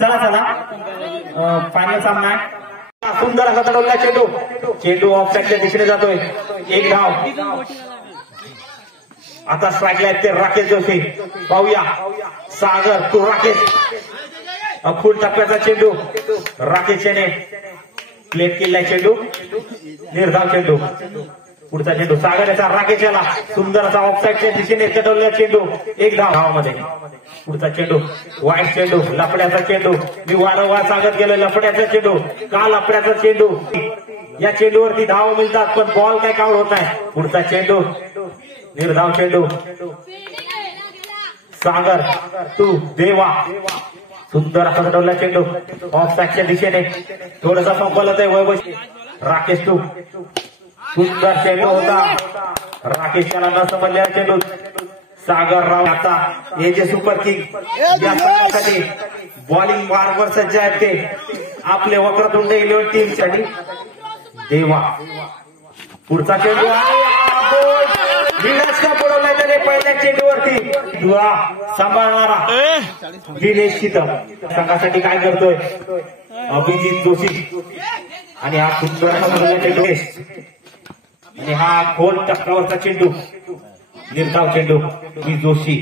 चला चला फायनल सामना आहे. सुंदर असा चढवला चेंडू. चेंडू ऑफ साईडच्या दिशेने जातोय. एक धाव. आता स्ट्राईकला आहेत ते राकेश जोशी. पाहूया सागर टू राकेश. फुल टप्प्याचा चेंडू. राकेश याने प्लेट केलाय चेंडू. निर्धाव चेंडू. पुढचा चेंडू सागर याचा राकेश याला. सुंदर असा ऑफ साईडच्या दिशेने चढवलेला चेंडू. एक धाव धावामध्ये. पुढचा चेंडू वाईट चेंडू. लफड्याचा चेंडू. मी वारंवार सांगत गेलो लफड्याचा चेंडू. का लफड्याचा चेंडू. या चेंडूवरती धाव मिळतात पण बॉल काय काउंट होत नाही. पुढचा चेंडू निर्धाव चेंडू. सागर टू देवा. सुंदर असा चढवला चेंडू ऑफ साईडच्या दिशेने. थोडासा संपलत आहे वैभव. राकेश टू. सुंदर चेंडू होता. राकेश याला न समजलेला चेंडू. सागर राव आता हे जे सुपर किंग या संघासाठी बॉलिंग मार्गवर सज्ज आहेत ते आपले वक्रतुंड 11 टीम साठी. देवा. पुढचा चेंडू बुडवलाय त्याने पहिल्या चेंडूवरती. दुआ सांभाळणारा दिनेश शीतम संघासाठी काय करतोय अभिजित जोशी. आणि हा सुंदर चेंडू आणि हा खोल टप्प्यावरचा चेंडू. निर्धाव चेंडू मी जोशी.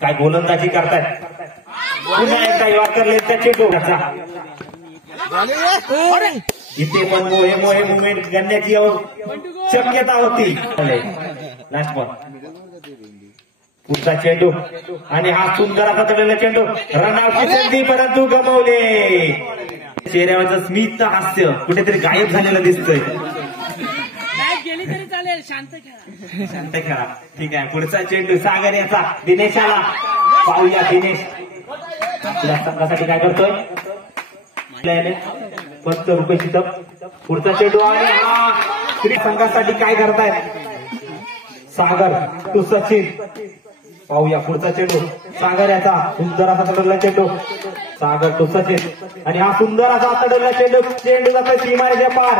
काय गोलंदाजी करतायत. पुन्हा एकदा यॉर्कर लेनचा चेंडू. इथे पण मोहे मुवमेंट करण्याची शक्यता होती. Last ball. पुढचा चेंडू आणि हा सुंदर असा चढलेला चेंडू. रनआउटची संधी परंतु गमावले. चेहऱ्यावरचं स्मित हास्य कुठेतरी गायब झालेलं दिसतंय. शांत खेळा. ठीक आहे. पुढचा चेंडू सागर याचा. दिनेश आला. पाहूया दिनेश आपल्या संघासाठी काय करतोय. फक्त रुपये शीतम. पुढचा चेंडू आणि हा श्री संघासाठी काय करतायत सागर टू सचिन. पाहूया पुढचा चेंडू सागर याचा. सुंदर असा चढवला चेंडू. सागर टू सचिन आणि हा सुंदर असा चढवला चेंडू. चेंडू जातोय सीमारेच्या पार.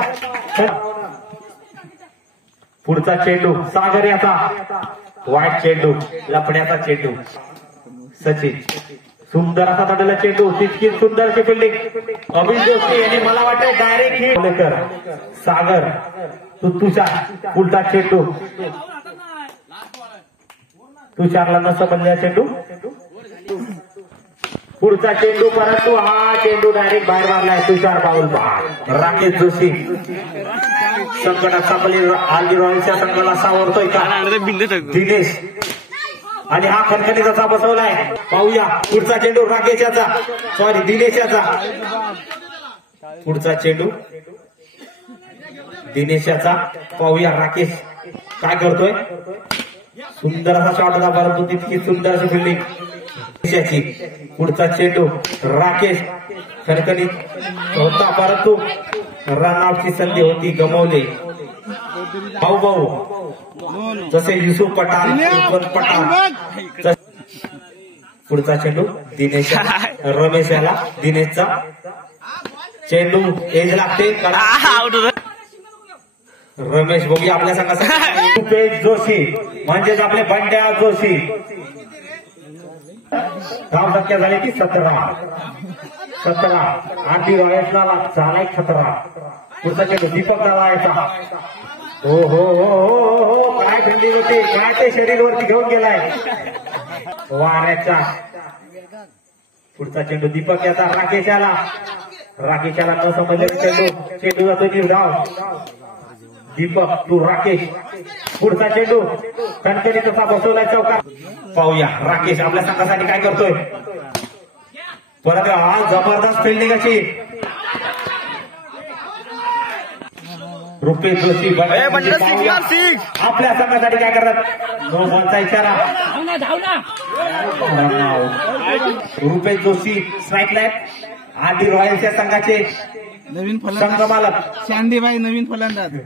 पुढचा चेंडू सागर याचा. वाईट चेंडू. लफड्याचा चेंडू. सचिन. सुंदर असा चढवला चेंडू. तितकी सुंदर अशी फिल्डिंग अभिजित जोशी यांनी मला वाटतं डायरेक्ट हिट. सागर तू तुषार. पुढचा चेंडू तुषारला न समजलेला चेंडू. पुढचा चेंडू परंतु हा चेंडू डायरेक्ट बाहेर मारलाय. तुषार पाऊल. राकेश जोशी संकटात सापडली. आरडी रॉयल्सच्या संघाला सावरतोय का दिनेश. आणि हा खणखणीत असा बसवलाय. पाहूया पुढचा चेंडू राकेश याचा. सॉरी दिनेश याचा. पुढचा चेंडू दिनेश याचा. पाहूया राकेश काय करतोय. सुंदर असा शॉट होता परंतु तितकी सुंदर अशी फिल्डिंग देशाची. पुढचा चेंडू राकेश खणखणीत होता परंतु रनआउटची संधी होती गमावले. भाऊ जसे युसुफ पठाण पठाण. पुढचा चेंडू दिनेश रमेश याला. दिनेशचा चेंडू एज लागते. रमेश बघूया आपल्या संघासाठी रुपेश जोशी म्हणजेच आपले बंड्या जोशी. धाव संख्या झाली की 17. आरडी रॉयल्सला झालाय 17. पुढचा चेंडू दीपक दळवायचा. हो हो हो हो हो काय थंडी होती. काय ते शरीरवरती घेऊन गेलाय वाऱ्याचा. पुढचा चेंडू दीपक याचा. राकेशाला न समजलेला चेंडू. चेंडू जातो निर्धाव. दीपक टू राकेश. पुढचा चेंडू कणकणी तसा बसवलाय चौकार. पाहूया राकेश आपल्या संघासाठी काय करतोय. परत हा जबरदस्त फिल्डिंग अशी. रुपेश जोशी आपल्या संघासाठी काय करतात. नो बॉलचा इशारा. रुपेश जोशी स्ट्राईकला आहेत. आरडी रॉयल्सच्या संघाचे नवीन संघमालक सँडीबाई नवीन फलंदाज.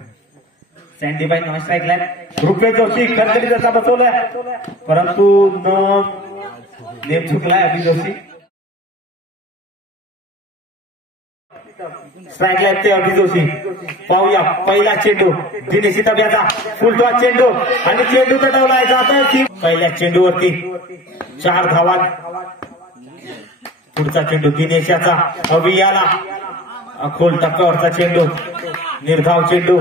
सँडीबाई नॉन स्ट्राईकला आहेत. रुपेश जोशी खरकरी त्याचा बसवलाय परंतु न नेम चुकलाय. अभिजित जोशी स्ट्राईकला आहेत ते अभिजित जोशी. पाहूया पहिला चेंडू दिनेश याचा. फुलटॉस चेंडू आणि चेंडू तटवलाय. जात पहिल्या चेंडूवरती 4 धावा पुढचा चेंडू दिनेशाचा अभियाला खोल टप्प्यावरचा चेंडू निर्धाव चेंडू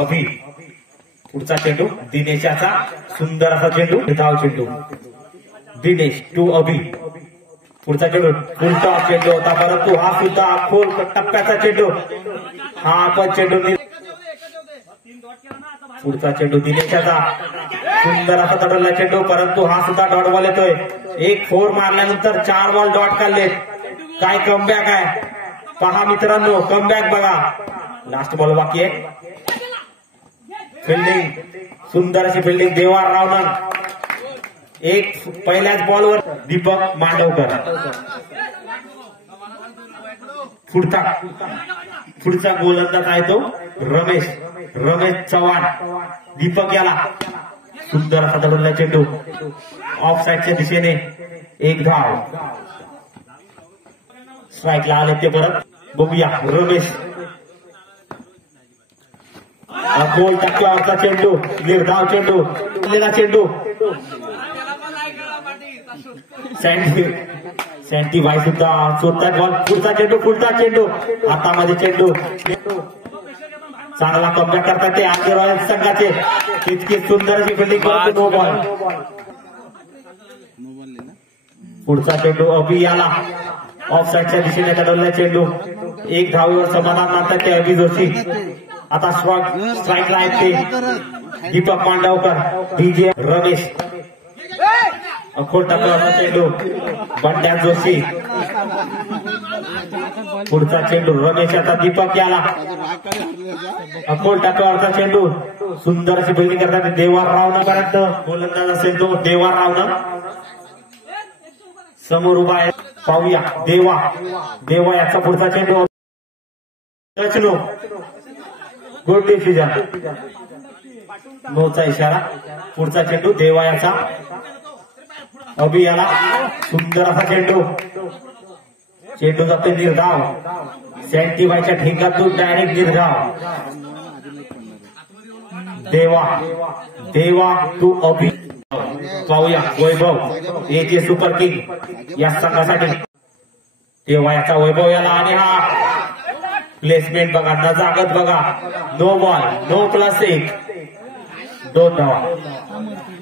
अभि पुढचा चेंडू दिनेशाचा सुंदर असा चेंडू निर्धाव चेंडू दिनेश टू अभि पुढचा चेंडू फुल टॉप चेंडू होता परंतु हा सुद्धा खोल टप्प्याचा चेंडू हा पण चेंडू पुढचा चेंडू दिनेशाचा सुंदर असा तडवला चेंडू परंतु हा सुद्धा डॉट बॉल येतोय एक फोर मारल्यानंतर 4 बॉल डॉट काढलेत काय कमबॅक आहे पहा मित्रांनो कमबॅक बघा लास्ट बॉल बाकी आहे फिल्डिंग सुंदर अशी फिल्डिंग देवार रावणन एक पहिल्याच बॉलवर दीपक मांडवकर पुढचा गोलंदाज आहे तो रमेश चव्हाण दीपक याला सुंदर असा धडवलेला चेंडू ऑफ साईडच्या दिशेने एक धाव स्ट्राईकला आले ते परत बघूया रमेश गोल टप्प्यावरचा चेंडू निर्धाव चेंडू चेंडू सँटी भाई सुद्धा चोरतात बॉल पुढचा चेंडू हातामध्ये चेंडू चांगला कमबॅक करतात ते आगे रॉयल संघाचे इतकी सुंदर अशी फिल्डिंग करतो नो बॉल पुढचा चेंडू अभियाला ऑफ साईडच्या दिशेने चढवलेला चेंडू एक धावीवर समाधान मानतात ते अभि जोशी आता स्ट्राईकला आहेत ते दीपक मांडवकर डीजे रमेश अखोल टप्प्यावरचा चेंडू बंड्या जोशी पुढचा चेंडू रमेशाचा दीपक याला अखोल टप्प्यावरचा चेंडू सुंदर अशी फिल्डिंग करतात देवार रावणपर्यंत गोलंदाज असेल तो देवार रावण समोर उभा आहे पाहूया देवा याचा पुढचा चेंडू टचनो गुड डिसिजन नोचा इशारा पुढचा चेंडू देवा याचा अभि याला सुंदर असा चेंडू जातो निर्धाव सँटीबाईच्या ठिकाणातून डायरेक्ट निर्धाव देवा टू अभि पाहूया वैभव एके सुपर किंग या संघासाठी देवा याचा वैभव याला आणि हा प्लेसमेंट बघा नजाकत बघा नो बॉल नो +1 2 धावा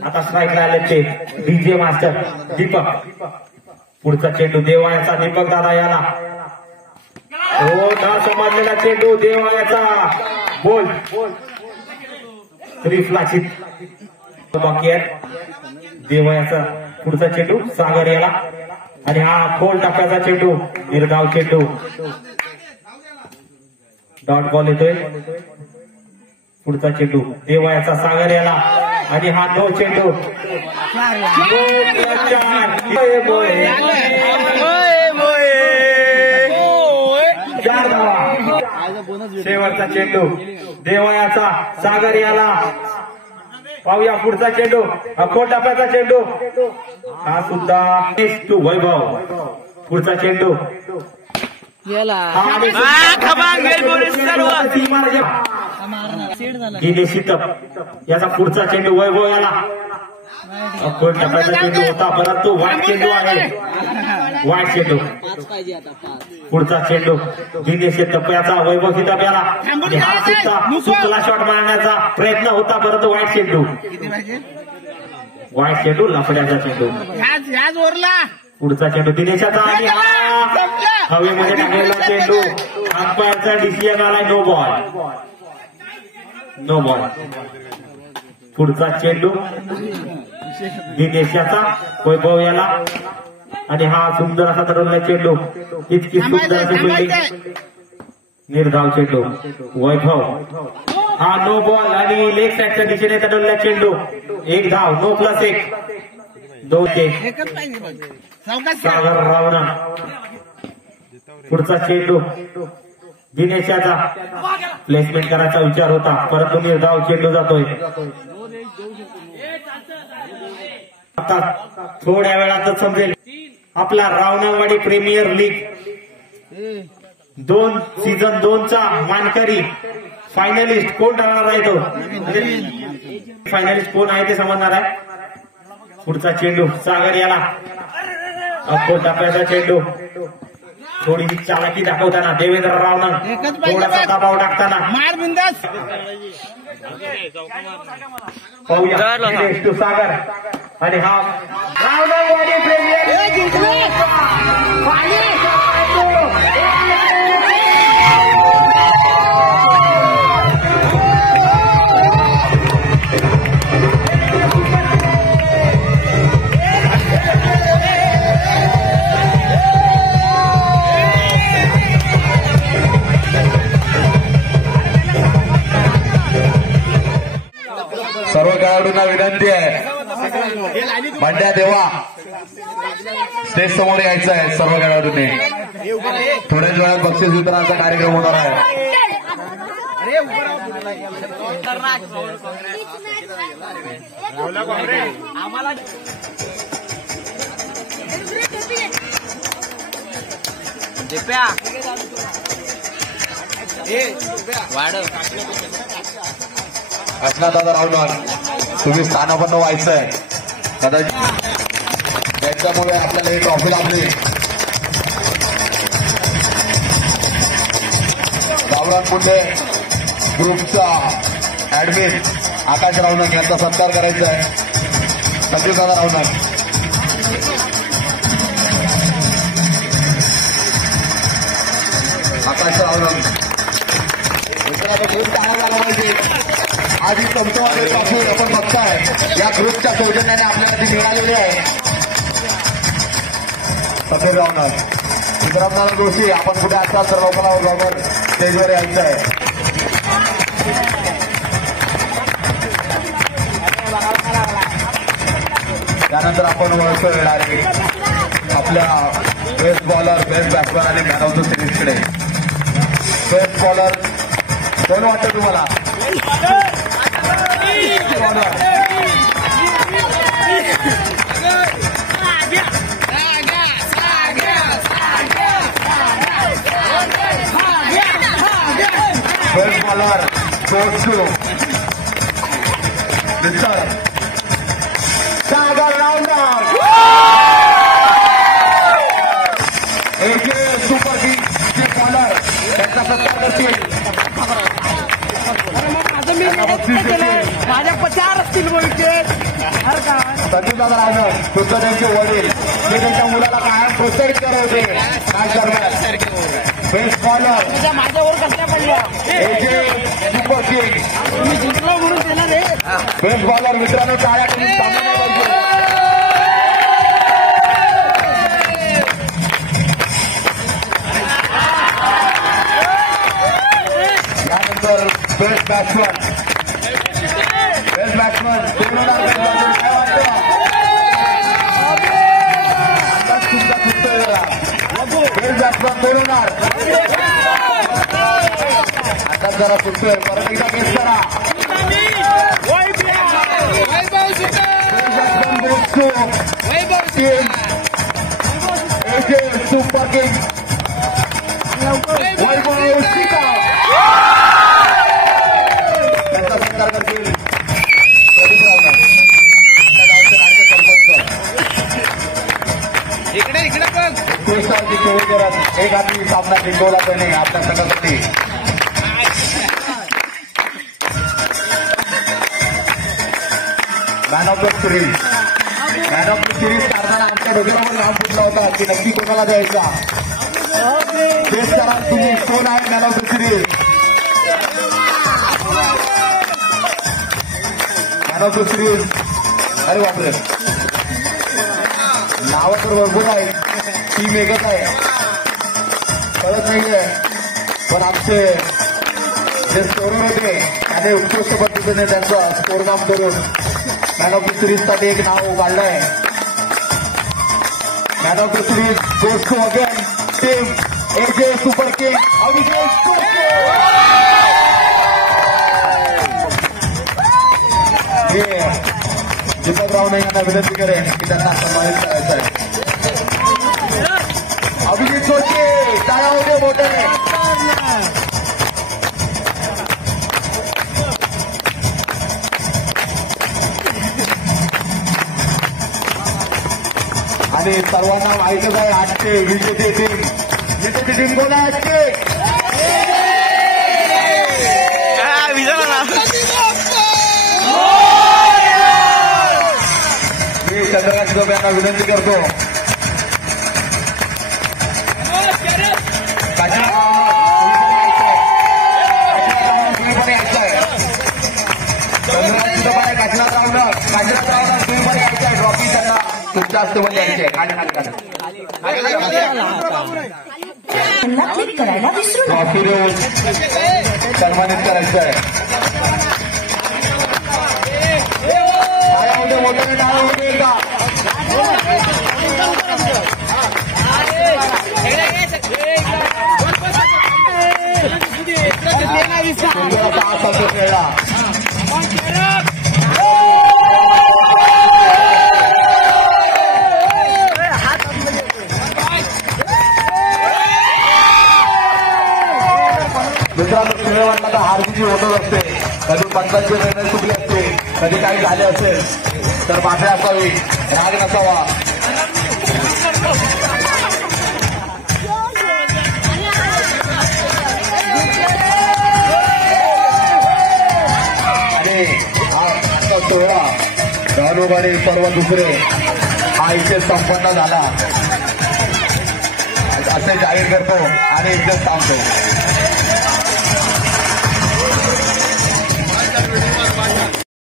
आता स्ट्राईकला आले ते डीजे मास्टर दीपक पुढचा चेंडू देवायाचा दीपक दादा याला हो न समजलेला चेंडू देवायाचा बोल रिफ्लाचित बाकी आहे देवायाचा पुढचा चेंडू सागर याला आणि हा खोल टप्प्याचा चेंडू निर्धाव चेंडू डॉट बॉल येतोय पुढचा चेंडू देवायाचा सागर याला आणि हा नो चेंडू शेवटचा चेंडू देवायाचा सागर याला पाहूया पुढचा चेंडू अखोल टप्प्याचा चेंडू हा सुद्धा वैभव पुढचा चेंडू याचा पुढचा चेंडू वैभव याला अखोल टप्प्याचा चेंडू होता परंतु वाईट चेंडू आहे वाईट चेंडू पुढचा चेंडू दिनेश टप्प्याचा वैभव टप्प्याला हा सुद्धा चुकला शॉट मारण्याचा प्रयत्न होता परंतु वाईट चेंडू लफड्याचा चेंडू पुढचा चेंडू दिनेशाचा आणि हवेमध्ये टाकलेला चेंडू अंपायरचा डिसिजन आलाय नो बॉल पुढचा चेंडू दिनेशाचा वैभव याला आणि हा सुंदर असा ठरवलेला चेंडू इतकी सुंदर अशी फिल्डिंग निर्धाव चेंडू वैभव हा नो बॉल आणि लेग साईडच्या दिशेने ठरवलेला चेंडू एक धाव नो +1 2 सागर रावणा पुढचा चेंडू दिनेशाचा प्लेसमेंट करायचा विचार होता परंतु निर्धाव चेंडू जातोय आता थोड्या वेळातच समजेल आपला रावणवाडी प्रीमियर लीग सीझन 2चा मानकरी फायनलिस्ट कोण ठरणार आहे तो फायनलिस्ट कोण आहे ते समजणार आहे पुढचा चेंडू सागर याला खोल टप्प्याचा चेंडू थोडी चालाकी दाखवताना देवेंद्र रावनं एकच पाहिजे थोडासा बस. दबाव टाकताना मार बिंदास पाहूया निलेश टू सागर आणि हा रावनं बॉडी सर्व खेळाडूंना विनंती आहे बंड्या देवा स्टेज समोर यायचं आहे. सर्व खेळाडूंनी थोड्याच वेळात बक्षीस वितरणाचा कार्यक्रम होणार आहे. असणार दादा रावणार तुम्ही स्थानापन्न व्हायचंय कदाचित त्याच्यामुळे आपल्याला ही ट्रॉफी लागली. गावरान मुंडे ग्रुपचा ऍडमिन आकाश रावणार यांचा सत्कार करायचा आहे. संजू दादा रावणार आकाश रावणार मित्रांनो खूप चांगला झाला पाहिजे. आज ही चमचमाट ट्रॉफी आपण बघताय या ग्रुपच्या सौजन्याने आपल्याला ती मिळालेली आहे. सफेद रावणार विक्रमनाथ जोशी आपण कुठे असाल तर लवकरावर स्टेजवर यायचं आहे. त्यानंतर आपण वळतोय डायरेक्ट आपल्या बेस्ट बॉलर बेस्ट बॅट्समॅन आणि मॅन ऑफ द सिरीजकडे. बेस्ट बॉलर कोण वाटतं तुम्हाला? Best bowler goes to Mr. Sagar Ravnar. एक सुपर किंग बॉलर त्यांचा सत्कार करतील. माझ्या 50 असतील विकेट. संजू दादा रावणार सुद्धा त्यांचे वडील ते त्यांच्या मुलाला कायम प्रोत्साहित करत होते. काय करणार बेस्ट बॉलर माझ्यावर कसल्या पडल्या सुपर किंग मी जिंकलो म्हणून देणार रे. बेस्ट बॉलर मित्रांनो टाळ्या करून सामना यानंतर बेस्ट बॅट्समन काय वाटतं अंदाज तुमचा चुकतोय जरा. बेस्ट बॅट्समन कोण होणार आता जरा चुकतोय. परत एकदा बेस्ट करा. सुपर किंग वैभव शिका त्यांचा सत्कार करतील प्रदीप रावणार आपल्या गावचे लाडके सरपंच. इकडे बघ. कृष्णाजी केळकर एक हाती सामना जिंकवला त्याने आपल्या संघासाठी. मॅन ऑफ द सिरीज करताना आमच्या डोक्याला पण नाम फुटला होता की नक्की कोणाला द्यायचा. बेस्ट करा तुम्ही कोण आहे man of the series. Man of the series अरे बापरे नावं तर भरपूर आहे टीम एकच आहे कळत नाहीये. पण आमचे जे स्कोरर होते त्याने उत्कृष्ट पद्धतीने त्यांचा स्कोर काम करून मॅन ऑफ द सिरीज साठी एक नाव काढलंय. Man of the series goes to again team AJ super king Abhishek. Deepak Ravane यांना विनंती करेन की त्यांना सन्मानित करायचं आहे. अभिजित जोशी टाळ्या होते मोठ्याने. आणि आणि सर्वांना माहितच आहे आजचे विजेते टीम कोण आहे आजचे? मी चंद्रकांत जोब यांना विनंती करतो ट्रॉफी त्यांना तुमच्या हस्ते यायची आहे. ट्रॉफी देऊन सन्मानित करायचं आहे. मोठ्याने नाव होते का खेळला मित्रांनो खेळ वाटला तर हारजीची होतच असते. कधी पंचांचे निर्णय चुकले असते, कधी काही झाले असेल तर माफी असावी, राग नसावा. आणि हा सोहळा दानोबाने पर्व दुसरे हा इथे संपन्न झाला असे जाहीर करतो आणि इथेच थांबतो.